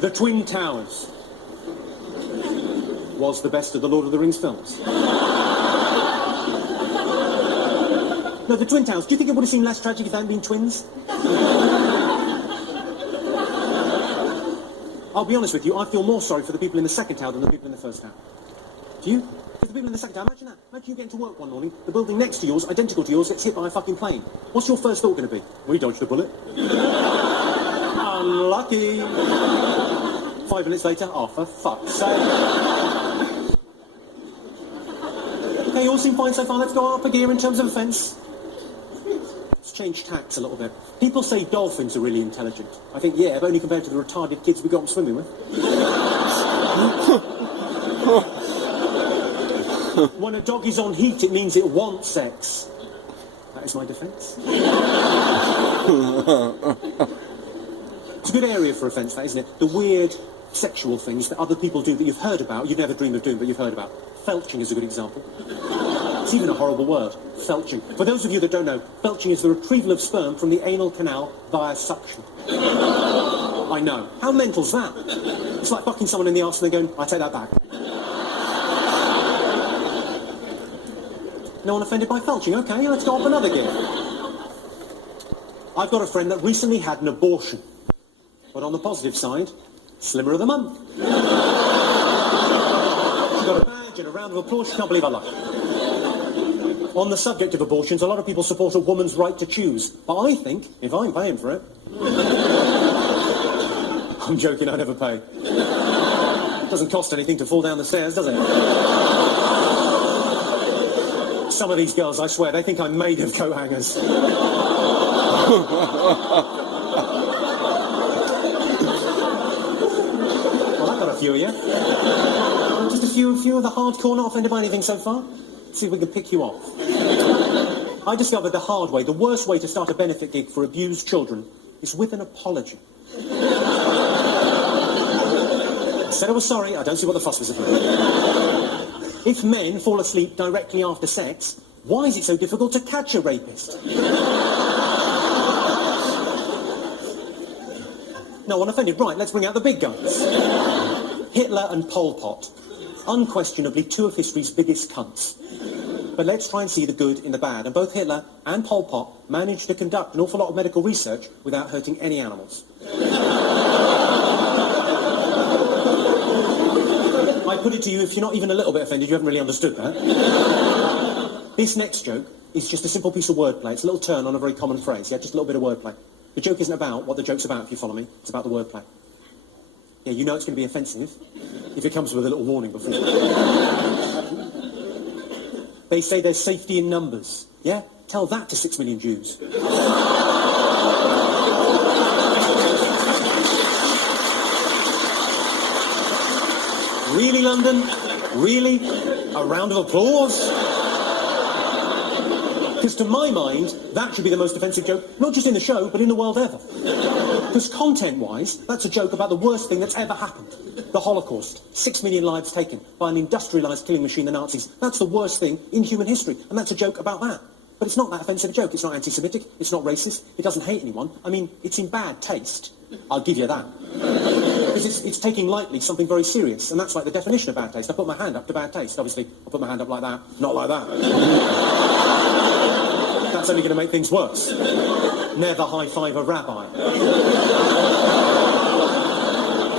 The Twin Towers was the best of the Lord of the Rings films. No, the Twin Towers, do you think it would have seemed less tragic if they hadn't been twins? I'll be honest with you, I feel more sorry for the people in the second tower than the people in the first tower. Do you? Because the people in the second tower, imagine that. Imagine you get into work one morning, the building next to yours, identical to yours, gets hit by a fucking plane. What's your first thought going to be? We dodged a bullet. Unlucky. 5 minutes later, oh, for fuck's sake. Okay, you all seem fine so far. Let's go up a gear in terms of offence. Let's change tacks a little bit. People say dolphins are really intelligent. I think, yeah, but only compared to the retarded kids we got them swimming with. When a dog is on heat, it means it wants sex. That is my defence. It's a good area for offence, that, isn't it? The weird sexual things that other people do that you've heard about, you've never dreamed of doing, but you've heard about. Felching is a good example. It's even a horrible word, felching. For those of you that don't know, felching is the retrieval of sperm from the anal canal via suction. I know. How mental's that? It's like fucking someone in the arse and they're going, I take that back. No one offended by felching? Okay, let's go up another gear. I've got a friend that recently had an abortion. But on the positive side, slimmer of the month. She got a badge and a round of applause. She can't believe her luck. On the subject of abortions, a lot of people support a woman's right to choose. But I think, if I'm paying for it... I'm joking, I never pay. It doesn't cost anything to fall down the stairs, does it? Some of these girls, I swear, they think I'm made of coat hangers. A few of you. Just a few of the hardcore not offended by anything so far. See if we can pick you off. I discovered the hard way, the worst way to start a benefit gig for abused children is with an apology. I said I was sorry, I don't see what the fuss was about. If men fall asleep directly after sex, why is it so difficult to catch a rapist? No one offended. Right, let's bring out the big guns. Hitler and Pol Pot. Unquestionably two of history's biggest cunts. But let's try and see the good in the bad. And both Hitler and Pol Pot managed to conduct an awful lot of medical research without hurting any animals. I put it to you, if you're not even a little bit offended, you haven't really understood that. This next joke is just a simple piece of wordplay. It's a little turn on a very common phrase, yeah? Just a little bit of wordplay. The joke isn't about what the joke's about, if you follow me. It's about the wordplay. Yeah, you know it's going to be offensive if it comes with a little warning before. They say there's safety in numbers. Yeah? Tell that to 6 million Jews. Really, London? Really? A round of applause? Because to my mind, that should be the most offensive joke, not just in the show, but in the world ever. Because content-wise, that's a joke about the worst thing that's ever happened. The Holocaust. 6 million lives taken by an industrialised killing machine, the Nazis. That's the worst thing in human history, and that's a joke about that. But it's not that offensive a joke. It's not anti-Semitic, it's not racist, it doesn't hate anyone. I mean, it's in bad taste. I'll give you that. Because it's taking lightly something very serious, and that's like the definition of bad taste. I put my hand up to bad taste. Obviously, I put my hand up like that, not like that. That's only going to make things worse. Never high-five a rabbi.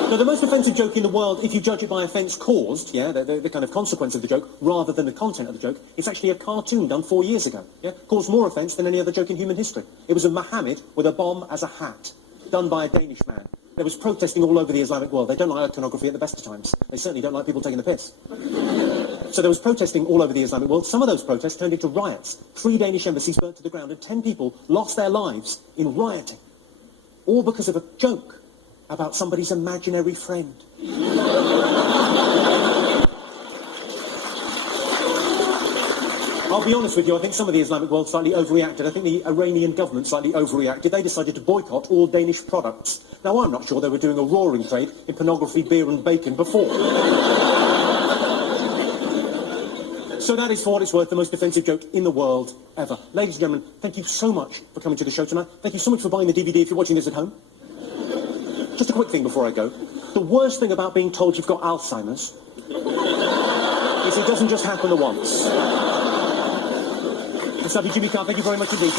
Now, the most offensive joke in the world, if you judge it by offence caused, yeah, the kind of consequence of the joke, rather than the content of the joke, it's actually a cartoon done 4 years ago, yeah? Caused more offence than any other joke in human history. It was of Muhammad with a bomb as a hat, done by a Danish man. There was protesting all over the Islamic world. They don't like iconography at the best of times. They certainly don't like people taking the piss. So there was protesting all over the Islamic world. Some of those protests turned into riots. 3 Danish embassies burnt to the ground and 10 people lost their lives in rioting. All because of a joke about somebody's imaginary friend. I'll be honest with you, I think some of the Islamic world slightly overreacted. I think the Iranian government slightly overreacted. They decided to boycott all Danish products. Now, I'm not sure they were doing a roaring trade in pornography, beer and bacon before. So that is, for what it's worth, the most offensive joke in the world ever. Ladies and gentlemen, thank you so much for coming to the show tonight. Thank you so much for buying the DVD if you're watching this at home. just a quick thing before I go. The worst thing about being told you've got Alzheimer's is it doesn't just happen at once. Mr. Jimmy Carr, thank you very much indeed.